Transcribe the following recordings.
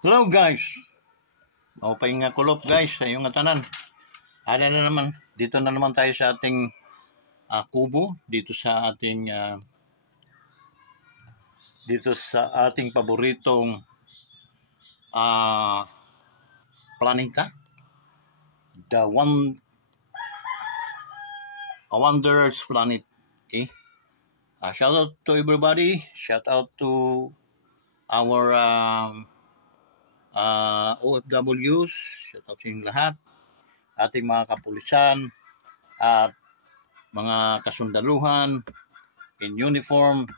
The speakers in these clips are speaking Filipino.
Hello guys. Maupay kulop guys sa iyong tanan. Ada na naman. Dito na naman tayo sa ating kubo. Dito sa ating paboritong planeta. The Wanderer's Planet. Okay? Shout out to everybody. Shout out to our OFWs, shout out sa inyong lahat, ating mga kapulisan at mga kasundaluhan in uniform.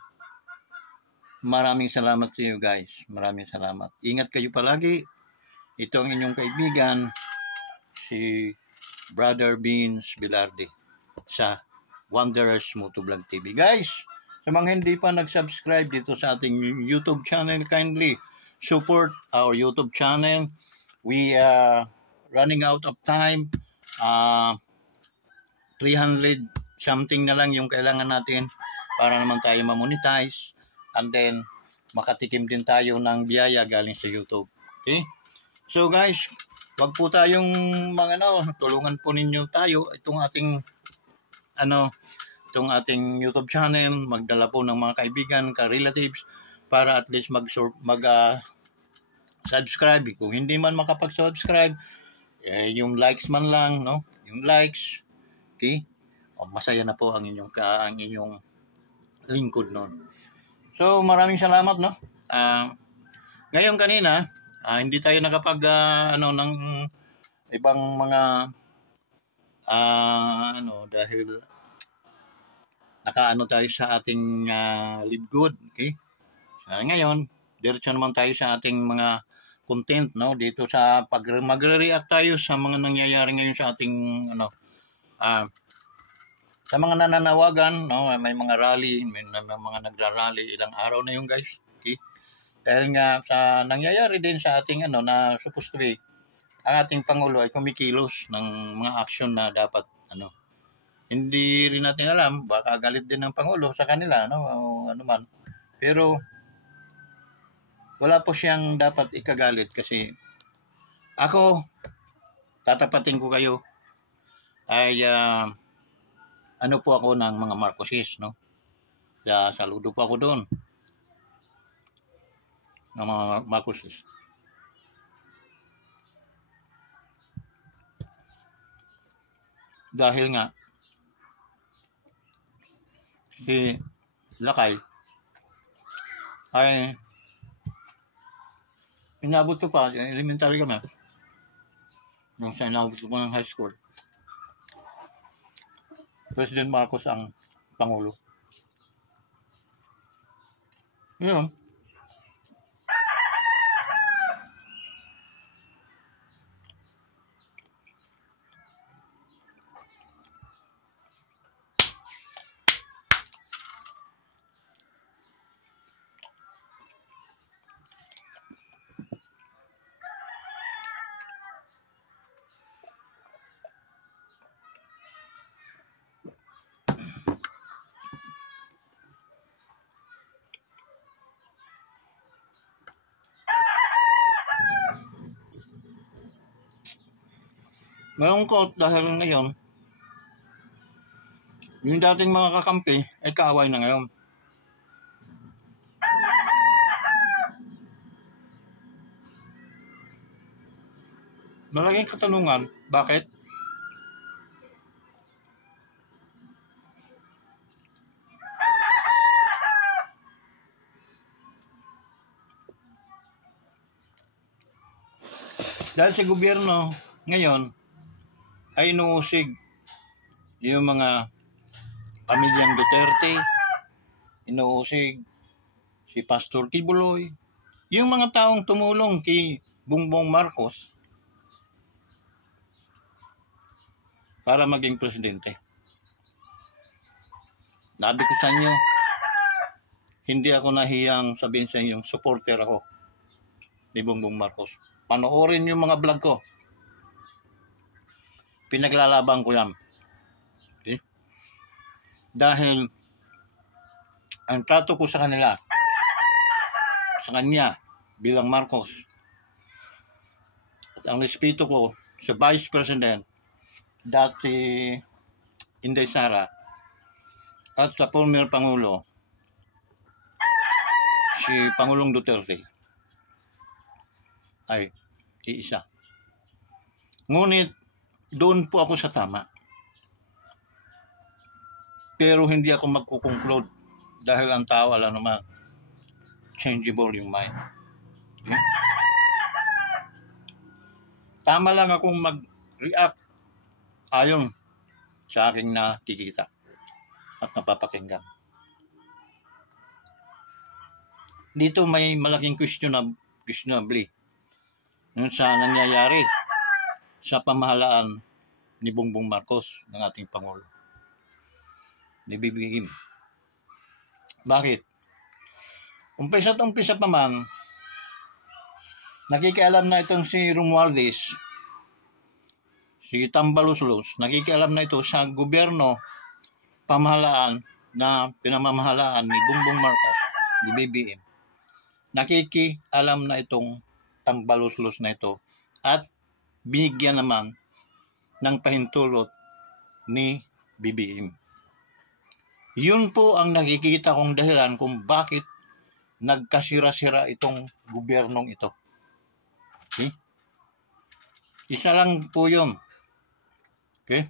Maraming salamat sa iyo guys. Maraming salamat. Ingat kayo palagi. Ito ang inyong kaibigan, si Brother Beans Bilarde sa Wanderers Motovlog TV. Guys, sa mga hindi pa nag-subscribe dito sa ating YouTube channel, kindly support our YouTube channel. We running out of time. 300 something na lang yung kailangan natin para naman tayo ma-monetize, and then makatikim din tayo ng biyaya galing sa YouTube. Okay? So guys, wag po tayong tulungan po ninyo tayo itong ating YouTube channel, magdala po ng mga kaibigan, ka-relatives para at least subscribe. Kung hindi man makapag-subscribe, yung likes man lang, no? Yung likes, okay? Masaya na po ang inyong lingkod noon. So, maraming salamat, no? Ngayon kanina, hindi tayo nakapag ng ibang mga dahil nakaano tayo sa ating live good, okay? Ngayon, diretso naman tayo sa ating mga content, no? Dito sa magre-react tayo sa mga nangyayari ngayon sa ating sa mga nananawagan, no? May mga rally, may mga nagra-rally ilang araw na yung guys, okay? Dahil nga sa nangyayari din sa ating na supposed to be ang ating pangulo ay kumikilos ng mga action na dapat hindi rin natin alam, baka galit din ng pangulo sa kanila, no? O ano man. Pero wala po siyang dapat ikagalit kasi ako, tatapatin ko kayo, ay po ako ng mga Marcoses, no? Saludo po ako doon ng mga Marcoses. Dahil nga si Lakay ay inabot ko pa, elementary kami, nung sa inabot ko ng high school, President Marcos ang Pangulo. Yun. Malungkot dahil ngayon, yung dating mga kakampi ay kaaway na ngayon. Malaking katanungan, bakit? Dahil sa gobyerno ngayon ay inuusig yung mga pamilyang Duterte, inuusig si Pastor Kibuloy, yung mga taong tumulong kay Bongbong Marcos para maging presidente. Sabi ko sa inyo, hindi ako nahiyang sabihin sa inyo, supporter ako ni Bongbong Marcos. Panoorin yung mga vlog ko. Pinaglalaban ko yan. Okay? Dahil ang trato ko sa kanya bilang Marcos ang respeto ko sa Vice President dati Inday Sara at sa former Pangulo si Pangulong Duterte ay iisa. Ngunit doon po ako sa tama. Pero hindi ako magkukonclude dahil ang tao, alam naman, changeable yung mind. Okay? Tama lang akong mag-react ayon sa aking nakikita at napapakinggan. Dito may malaking questionably sa nangyayari sa pamahalaan ni Bongbong Marcos ng ating Pangulo. Ni BBM. Bakit? Umpisa pa man, nakikialam na itong si Romualdez, si Tambaluslos, nakikialam na ito sa gobyerno, pamahalaan na pinamamahalaan ni Bongbong Marcos, ni BBM. Nakikialam na itong Tambaluslos na ito at bigyan naman ng pahintulot ni BBM. Yun po ang nakikita kong dahilan kung bakit nagkasira-sira itong gobyernong ito. Okay? Isa lang po yun. Okay?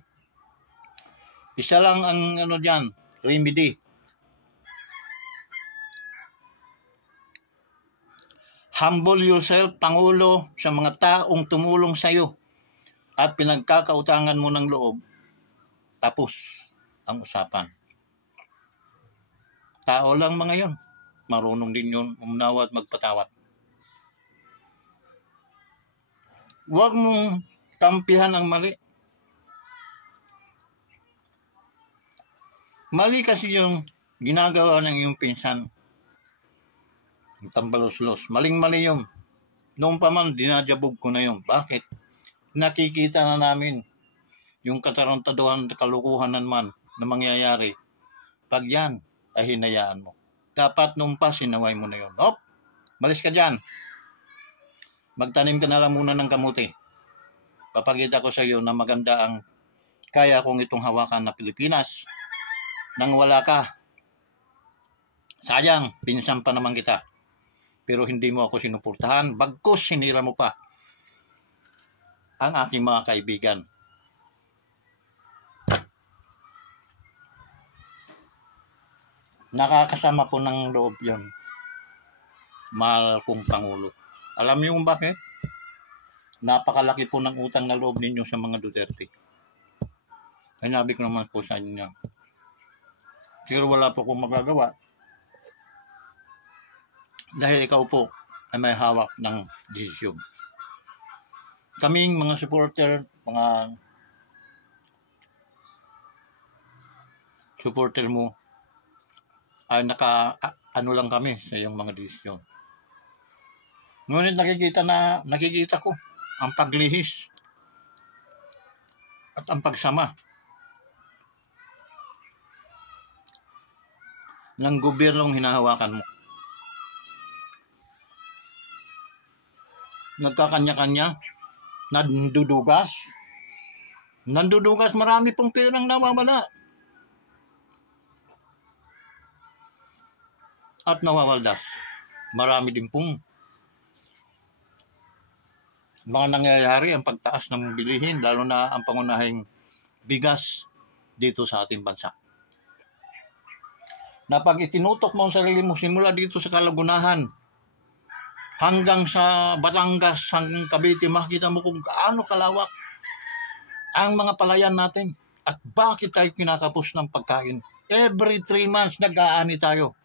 Isa lang ang dyan, remedy. Humble yourself, Pangulo, sa mga taong tumulong sa iyo at pinagkakautangan mo ng loob. Tapos ang usapan. Tao lang mga yon. Marunong din yun umunawa at magpatawad. Huwag mong kampihan ang mali. Mali kasi yung ginagawa ng iyong pinsan. Yung Tambaluslos. Maling-mali yun. Noong pa man, dinajabog ko na yun. Bakit? Nakikita na namin yung katarantaduhan at kalukuhan naman na mangyayari. Pag yan, ay hinayaan mo. Dapat nung pa, sinaway mo na yun. Hop! Malis ka dyan. Magtanim ka na lang muna ng kamuti. Papakita ko sa iyo na maganda ang kaya kong itong hawakan na Pilipinas. Nang wala ka, sayang, pinsan pa naman kita. Pero hindi mo ako sinuportahan. Bagkus, sinira mo pa ang aking mga kaibigan. Nakakasama po ng loob yon, mahal kong Pangulo. Alam niyo kung bakit? Napakalaki po ng utang na loob ninyo sa mga Duterte. Ay nabi ko naman po sa inyo. Pero wala po akong magagawa. Dahil ikaw po ay may hawak ng desisyon. Kaming mga supporter mo, ay ano lang kami sa iyong mga desisyon. Ngunit nakikita ko ang paglihis at ang pagsama ng gobyernong hinahawakan mo. Nagkakanya-kanya, nandudugas, marami pong perang nawawala. At nawawaldas. Marami din pong mga nangyayari ang pagtaas ng bilihin, lalo na ang pangunahing bigas dito sa ating bansa. Na pag itinutok mo ang sarili mo simula dito sa Kalagunahan hanggang sa Batangas, hanggang Cavite, makikita mo kung gaano kalawak ang mga palayan natin at bakit tayo kinakapos ng pagkain. Every 3 months nag-aani tayo.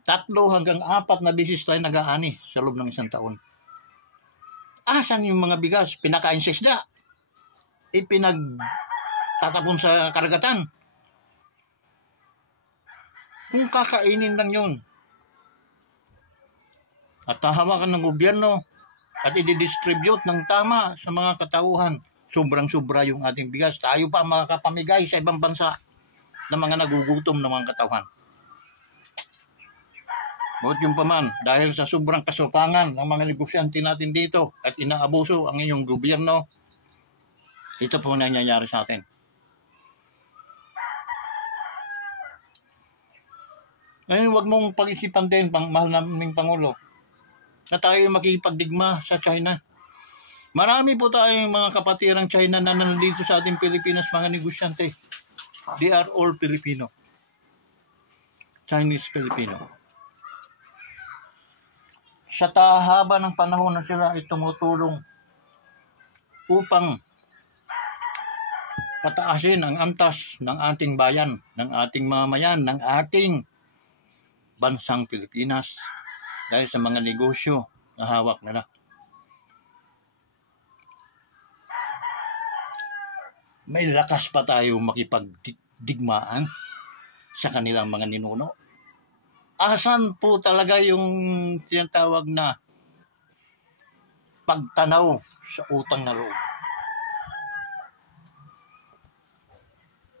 Tatlo hanggang 4 na bisis tayo nag-aani sa loob ng isang taon. Asan yung mga bigas? Pinakain sa isda. Ipinagtatapon sa karagatan. Kung kakainin lang yun. At hahawakan ng gobyerno at i-distribute ng tama sa mga katauhan. Sobrang-sobra yung ating bigas. Tayo pa makakapamigay sa ibang bansa ng mga nagugutom ng mga katauhan. Bukod yung paman, dahil sa sobrang kasupangan ng mga negosyante natin dito at inaabuso ang inyong gobyerno, ito po nangyayari sa atin. Ngayon, huwag mong pag-isipan din, mahal naming Pangulo, na tayo makipagdigma sa China. Marami po tayong mga kapatirang China na nandito sa ating Pilipinas, mga negosyante. They are all Filipino. Chinese Filipino. Sa haba ng panahon na sila ay tumutulong upang pataasin ang antas ng ating bayan, ng ating mamayan, ng ating bansang Pilipinas dahil sa mga negosyo na hawak nila. May lakas pa tayo makipagdigmaan sa kanilang mga ninuno. Asan po talaga yung tinatawag na pagtanaw sa utang na loob?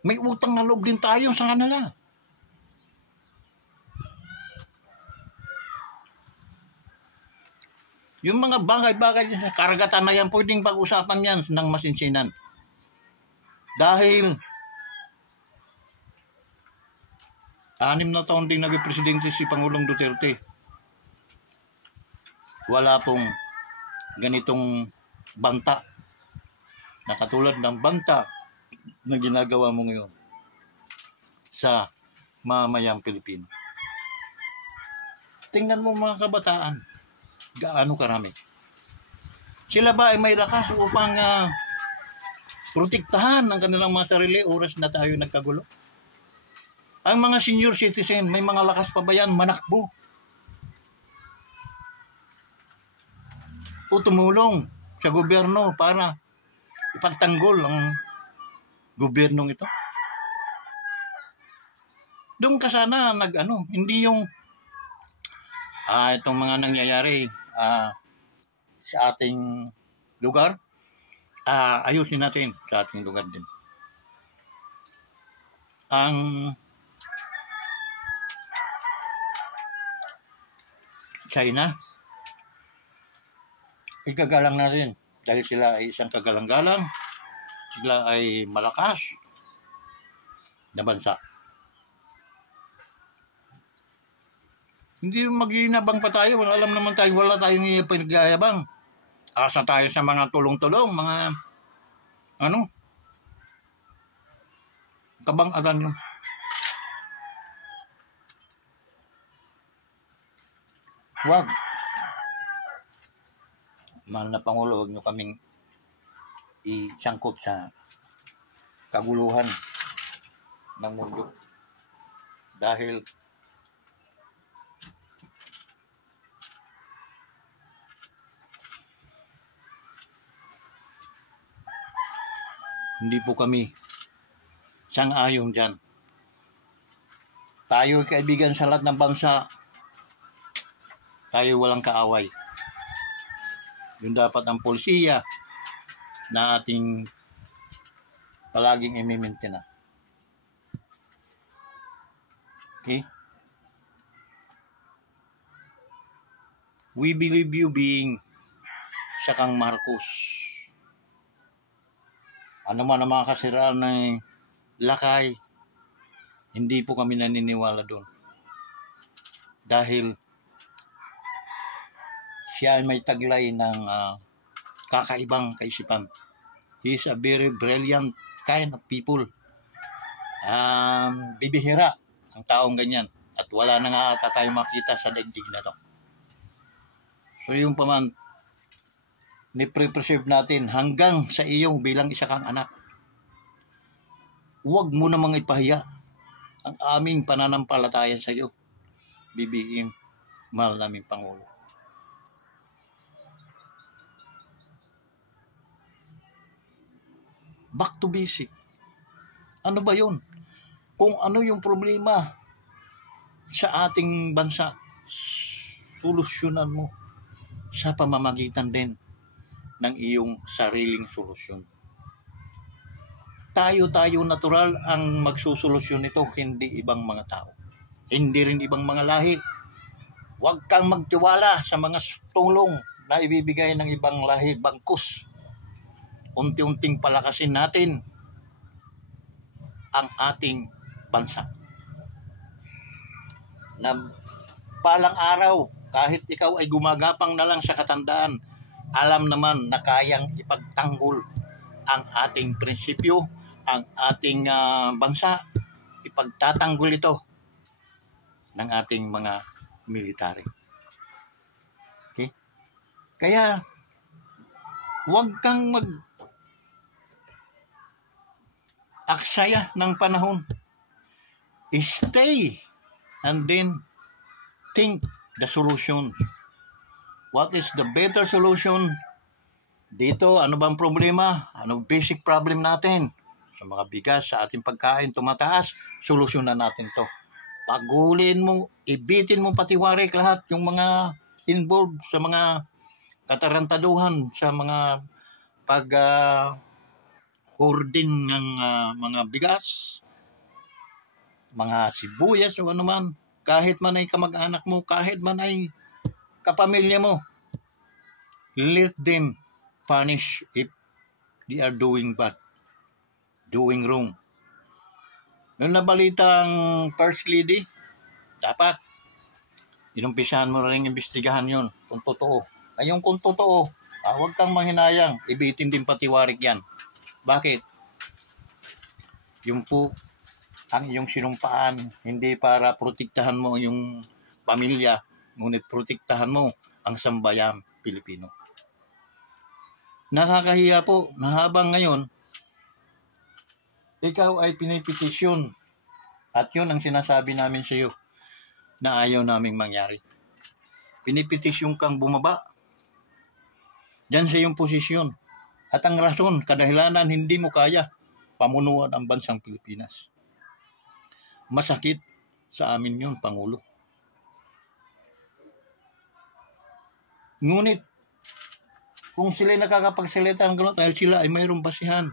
May utang na loob din tayo sa kanila. Yung mga bagay-bagay sa karagatan na yan, pwedeng pag-usapan yan ng masinsinan. Dahil 6 na taon din naging presidente si Pangulong Duterte. Wala pong ganitong banta na katulad ng banta na ginagawa mo ngayon sa mamayang Pilipino. Tingnan mo mga kabataan, gaano karami. Sila ba ay may lakas upang protektahan ang kanilang mga sarili oras na tayo nagkagulo? Ang mga senior citizen, may mga lakas pa ba yan manakbo o tumulong sa gobyerno para ipagtanggol ang gobyernong ito? Doon ka sana hindi yung itong mga nangyayari sa ating lugar, ayusin natin sa ating lugar din. Ang China, igagalang natin dahil sila ay isang kagalang-galang, sila ay malakas na bansa. Hindi maginabang pa tayo, alam naman tayo, wala tayong pinagyayabang. Asa tayo sa mga tulong-tulong, mga kabang-agan yun. Wag. Mahal na Pangulo, huwag nyo kaming isangkot sa kaguluhan ng mundo. Dahil hindi po kami sang-ayon dyan. Tayo kaibigan sa lahat ng bansa. Tayo walang kaaway. Yun dapat ang polisiya na ating palaging i-maintain. Okay? We believe you being Sakang Marcos. Ano man ang mga kasiraan ng lakay, hindi po kami naniniwala doon. Dahil siya ay may taglay ng kakaibang kaisipan. He is a very brilliant kind of people. Bibihira ang taong ganyan. At wala na nga ata tayo makita sa daigdig na to. So yung paman, ni-preserve natin hanggang sa iyong bilang isa kang anak. Huwag mo namang ipahiya ang aming pananampalataya sa iyo. BBM, mahal naming Pangulo. Back to basic. Ano ba yun? Kung ano yung problema sa ating bansa, solusyonan mo sa pamamagitan din ng iyong sariling solusyon. Tayo natural ang magsusolusyon nito, hindi ibang mga tao. Hindi rin ibang mga lahi. Huwag kang magtiwala sa mga tulong na ibibigay ng ibang lahi, bangkus. Unti-unting palakasin natin ang ating bansa. Na palang araw, kahit ikaw ay gumagapang na lang sa katandaan, alam naman na kayang ipagtanggol ang ating prinsipyo, ang ating bansa. Ipagtatanggol ito ng ating mga military. Okay? Kaya, huwag kang aksaya ng panahon. Stay and then think the solution. What is the better solution? Dito, ano bang problema? Ano basic problem natin? Sa mga bigas, sa ating pagkain, tumataas, solusyonan natin to. Pagulin mo, ibitin mo patiwarik lahat yung mga involved sa mga katarantaduhan, sa mga hoarding ng mga bigas, mga sibuyas o ano man, kahit man ay kamag-anak mo, kahit man ay kapamilya mo, let them punish if they are doing bad, doing wrong. Nung nabalita ang First Lady, dapat inumpisahan mo rin imbestigahan yun kung totoo. Ayun kung totoo, huwag kang manghinayang, ibitin din patiwarik yan. Bakit? Yung po ang iyong sinumpaan, hindi para protektahan mo yung pamilya, ngunit protektahan mo ang sambayang Pilipino. Nakakahiya po na habang ngayon, ikaw ay pinipetisyon at yun ang sinasabi namin sa iyo na ayaw naming mangyari. Pinipetisyon kang bumaba dyan sa iyong posisyon. At ang rason, kadahilanan, hindi mo kaya pamunuan ang bansang Pilipinas. Masakit sa amin yun, Pangulo. Ngunit, kung sila nakakapagsalita ng gano'n, dahil sila ay mayroong basihan,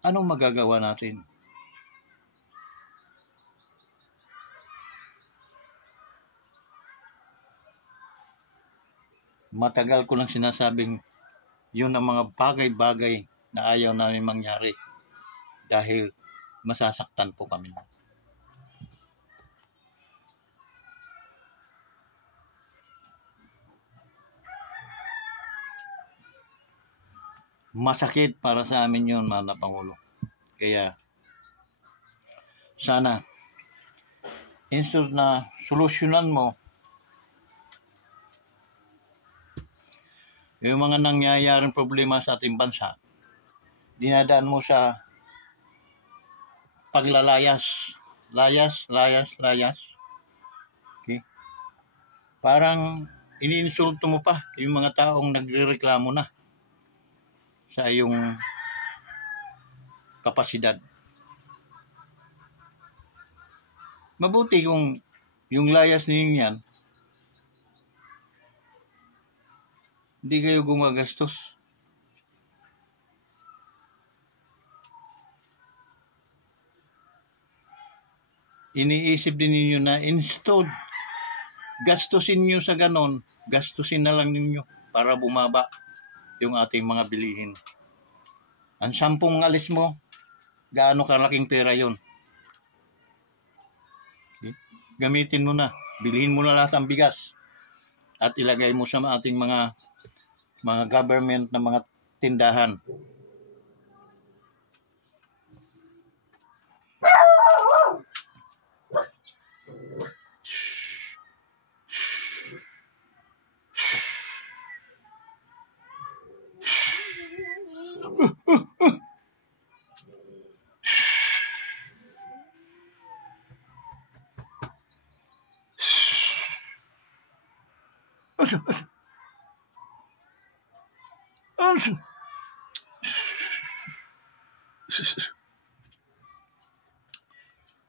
anong magagawa natin? Matagal ko lang sinasabing yun ang mga bagay-bagay na ayaw namin mangyari dahil masasaktan po kami. Masakit para sa amin yun, mga Pangulo. Kaya, sana, instead na solusyonan mo yung mga nangyayaring problema sa ating bansa, dinadaan mo sa paglalayas. Layas. Okay? Parang iniinsulto mo pa yung mga taong nagrereklamo na sa iyong kapasidad. Mabuti kung yung layas ninyo yan, hindi kayo gumagastos. Iniisip din ninyo na instead gastusin nyo sa ganon, gastusin na lang ninyo para bumaba yung ating mga bilihin. Ang 10 alis mo, gaano kalaking pera yon? Okay? Gamitin mo na, bilhin mo na lahat ang bigas at ilagay mo sa ating mga government na mga tindahan.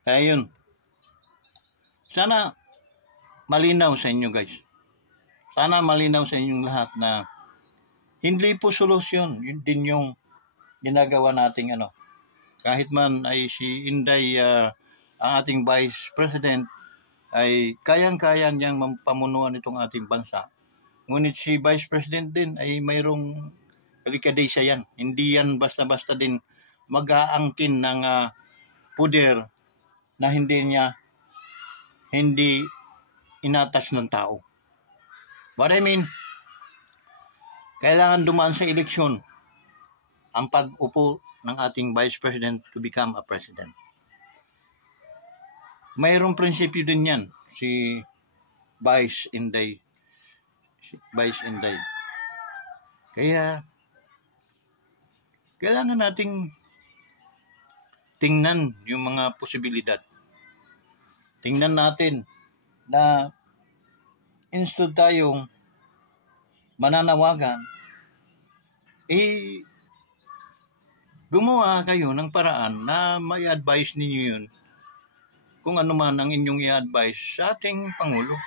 Ayun. Sana malinaw sa inyo, guys. Sana malinaw sa inyong lahat na hindi po solusyon. Yun din yung ginagawa nating kahit man ay si Inday, ang ating Vice President, ay kayang-kaya niyang pamunuan itong ating bansa. Ngunit si Vice President din ay mayroong delikadesa yan. Hindi yan basta-basta din mag-aangkin ng puder na hindi inatas ng tao. What I mean, kailangan dumaan sa eleksyon ang pag-upo ng ating Vice President to become a President. Mayroong prinsipyo din yan, si Vice Inday. Kaya, kailangan nating tingnan yung mga posibilidad. Tingnan natin na instead tayong mananawagan, gumawa kayo ng paraan na may advice ninyo yun kung ano man ang inyong i-advise sa ating Pangulo.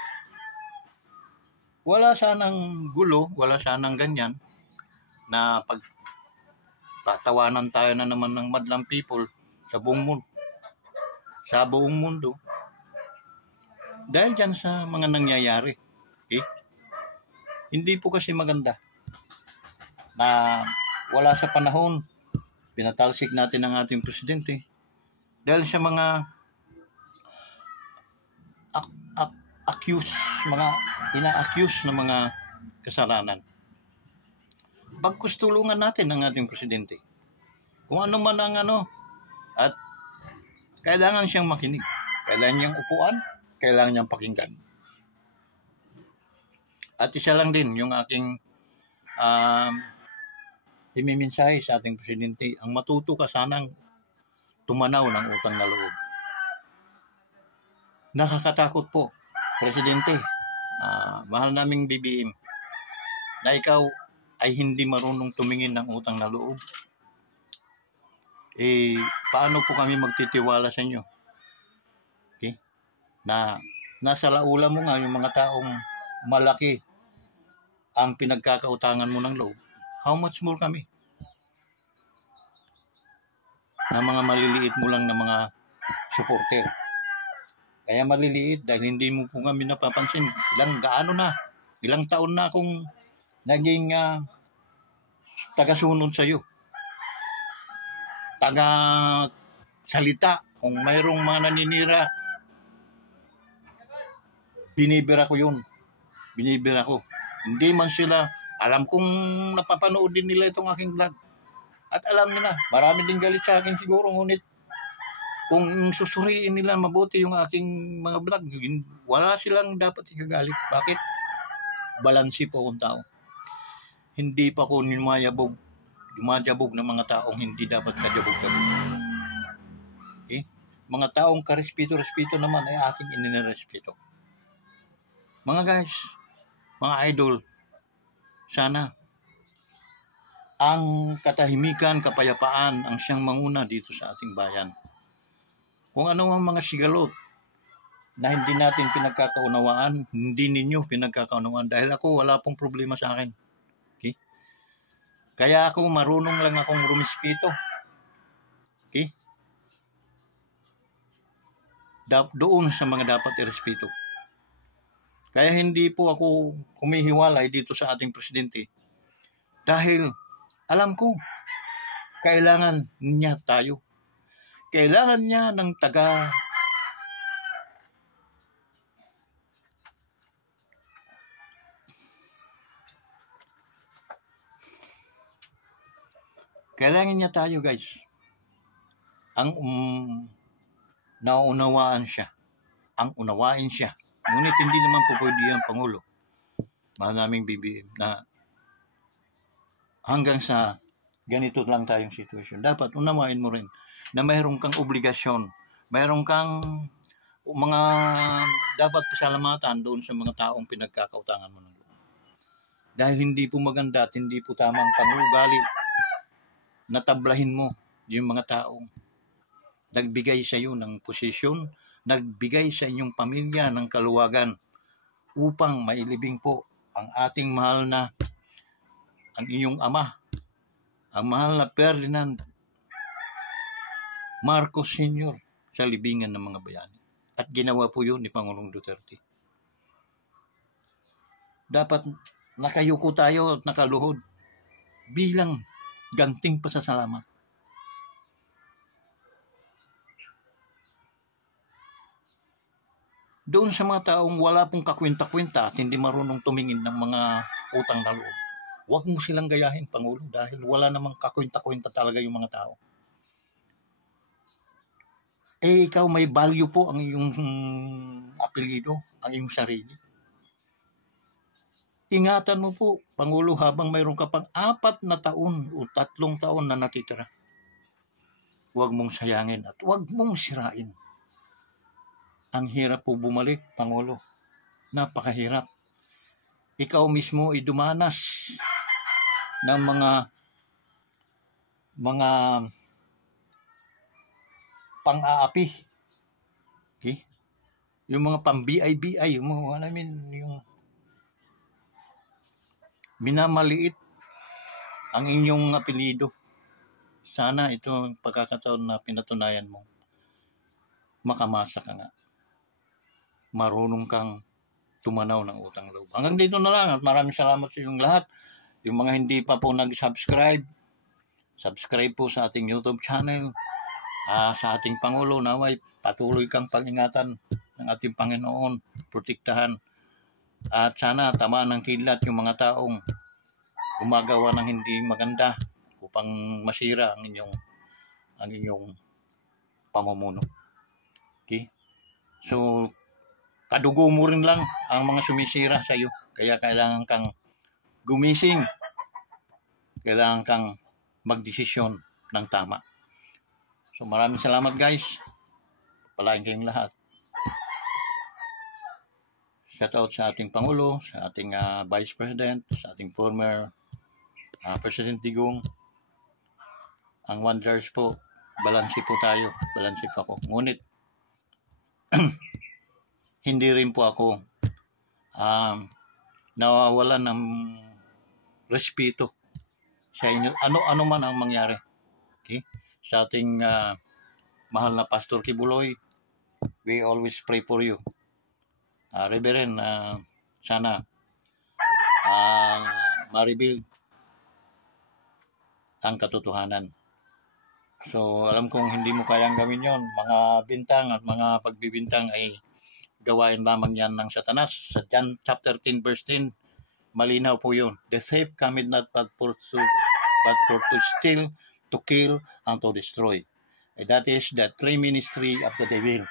Wala sanang gulo, wala sanang ganyan na pagtatawanan tayo na naman ng madlang people sa buong mundo dahil dyan sa mga nangyayari. Hindi po kasi maganda na wala sa panahon pinatalsik natin ang ating presidente dahil sa mga ina-accuse ng mga kasalanan. Pagkustulungan natin ang ating presidente. Kung ano man ang at kailangan siyang makinig. Kailangan niyang upuan, kailangan niyang pakinggan. At isa lang din yung aking imimensahe sa ating presidente, ang matuto ka sanang tumanaw ng utang na loob. Nakakatakot po, presidente, mahal naming BBM, na ikaw ay hindi marunong tumingin ng utang na loob. Paano po kami magtitiwala sa inyo? Na nasa laula mo nga yung mga taong malaki ang pinagkakautangan mo ng loob. How much more kami? Na mga maliliit mo lang na mga supporter. Kaya maliliit dahil hindi mo po kami napapansin. Ilang taon na akong naging tagasunod sa iyo. Taga-salita. Kung mayroong mga naninira, binibira ko yun. Binibira ko. Hindi man sila, alam kong napapanood din nila itong aking vlog. At alam nila, marami din galit sa akin siguro. Ngunit kung susuriin nila mabuti yung aking mga vlog, wala silang dapat ikagalit. Bakit? Balansi po akong tao. Hindi pa ko yumayabog ng mga taong hindi dapat kajabog-jabog. Mga taong karespeto-respeto naman ay aking inirespeto. Mga guys, mga idol, sana ang katahimikan, kapayapaan ang siyang manguna dito sa ating bayan. Kung ano ang mga sigalot na hindi natin pinagkakaunawaan, hindi ninyo pinagkakaunawaan dahil ako wala pong problema sa akin. Kaya ako marunong lang akong rumispeto. Doon sa mga dapat irespeto. Kaya hindi po ako humihiwalay dito sa ating presidente. Dahil alam ko, kailangan niya tayo. Kailangan niya ng kailangan niya tayo, guys. Ang nauunawaan siya. Ang unawain siya. Ngunit hindi naman po pwede yung Pangulo. Mahal naming BBM na hanggang sa ganito lang tayong sitwasyon. Dapat unawain mo rin na mayroon kang obligasyon. Mayroon kang mga dapat pasalamatan doon sa mga taong pinagkakautangan mo ng loob. Dahil hindi po maganda at hindi po tamang pangugali na tablahin mo yung mga taong nagbigay sa iyo ng posisyon, nagbigay sa inyong pamilya ng kaluwagan upang mailibing po ang ating mahal na, ang inyong ama, ang mahal na Ferdinand Marcos Sr. sa libingan ng mga bayani. At ginawa po yun ni Pangulong Duterte. Dapat nakayuko tayo at nakaluhod bilang ganting pasasalamat. Doon sa mga taong wala pong kakwenta-kwenta at hindi marunong tumingin ng mga utang na loob, huwag mo silang gayahin, Pangulo, dahil wala namang kakwenta-kwenta talaga yung mga tao. Ikaw may value po ang iyong apelyido, ang iyong sarili. Ingatan mo po, Pangulo, habang mayroon ka pang 4 na taon o 3 taon na natitira. Huwag mong sayangin at huwag mong sirain. Ang hirap po bumalik, Pangulo. Napakahirap. Ikaw mismo ay dumanas ng mga pang-aapi. Okay? Yung mga pang-BI, yung mga, yung minamaliit ang inyong apelyido. Sana ito ang pagkakataon na pinatunayan mo. Makamasa ka nga. Marunong kang tumanaw ng utang loob. Hanggang dito na lang at maraming salamat sa inyong lahat. Yung mga hindi pa po nag-subscribe, subscribe po sa ating YouTube channel. Sa ating Pangulo, naway patuloy kang pag-ingatan ng ating Panginoon, protektahan. At sana tamaan ng kidlat yung mga taong gumagawa ng hindi maganda upang masira ang inyong pamumuno. Okay? So, kadugo mo rin lang ang mga sumisira sa iyo. Kaya kailangan kang gumising. Kailangan kang magdesisyon ng tama. So maraming salamat guys. Palain kayong lahat. Shout out sa ating Pangulo, sa ating Vice President, sa ating former President Digong. Ang wonders po, balanse po tayo. Balanse po ako. Ngunit, hindi rin po ako nawawalan ng respeto sa inyo. Ano man ang mangyari. Okay? Sa ating mahal na Pastor Kibuloy, we always pray for you. Reverend, sana ma-reveal ang katotohanan. So, alam kong hindi mo kayang gawin yon. Mga bintang at mga pagbibintang ay gawain lamang yan ng Satanas. Sa John chapter 10 verse 10, malinaw po yun. The thief cometh not but for to steal, to kill, and to destroy. And that is the three ministry of the devil.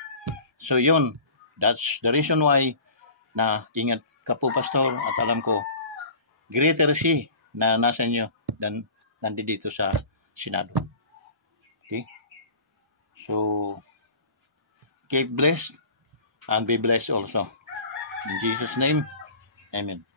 So yun, that's the reason why na ingat ka po, Pastor, at alam ko, greater si na nasa inyo than nandito sa Senado. Okay? So, keep blessed and be blessed also. In Jesus' name, amen.